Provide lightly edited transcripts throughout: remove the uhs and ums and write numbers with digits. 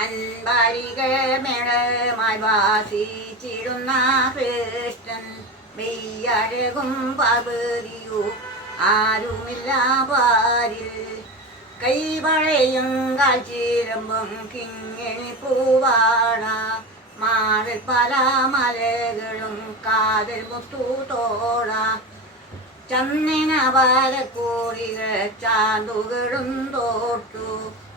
അൻപാരികൾ മേളമായി വാസിച്ചിടുന്ന കൃഷ്ണൻ മെയ്യഴകും പാർവതിയോ ആരുമില്ല പാരിൽ കൈവളയും കാൽച്ചിരമ്പും കിങ്ങിണി പൂവാട മാറിൽ പല മലകളും കാതിൽ മുത്തുതോട ചന്ദന വരക്കൂറികൾ ചാന്തുകളും തോട്ടു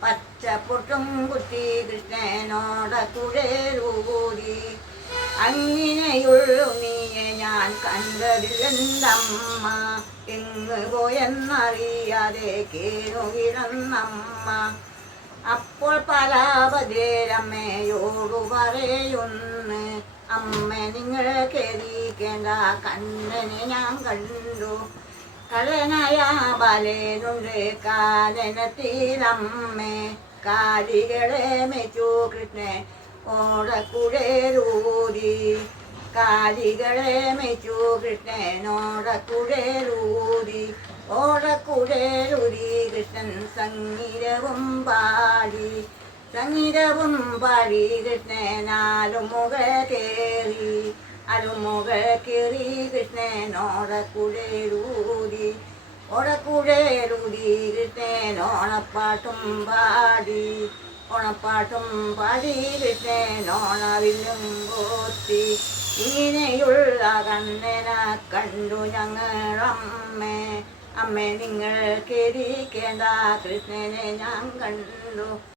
പച്ചപ്പൊട്ടും കുത്തി കൃഷ്ണനോട കുഴലൂരി അങ്ങനെയുള്ളു നീയെ ഞാൻ കണ്ടതില്ലെന്തമ്മ എങ്ങ് പോയെന്നറിയാതെ കേറുകിടന്നമ്മ അപ്പോൾ പരാപതേരമ്മയോടു പറയുന്നു അമ്മ നിങ്ങൾ കെരിക്കേണ്ട കണ്ണനെ ഞാൻ കണ്ടു കള്ളനായ ബാലനുണ്ട് കാനനത്തിലമ്മേ കാലികളെ മെച്ചു കൃഷ്ണൻ ഓടക്കുഴലൂരി കാലികളെ മെച്ചു കൃഷ്ണനോടക്കുഴലൂരി ഓടക്കുഴലൂരി കൃഷ്ണൻ സംഗീതവും പാടി കൃഷ്ണനാലുമുഖ കേറി അലുമുഖ കേറി കൃഷ്ണനോടക്കുഴലൂരി ഓടക്കുഴലൂരി കൃഷ്ണനോണപ്പാട്ടും പാടി കൃഷ്ണനോണവില്ലും കോത്തി ഇങ്ങനെയുള്ള കണ്ണനെ കണ്ടു ഞങ്ങളമ്മേ അമ്മേ നിങ്ങൾ കേരിക്കേണ്ട കൃഷ്ണനെ ഞാൻ കണ്ടു.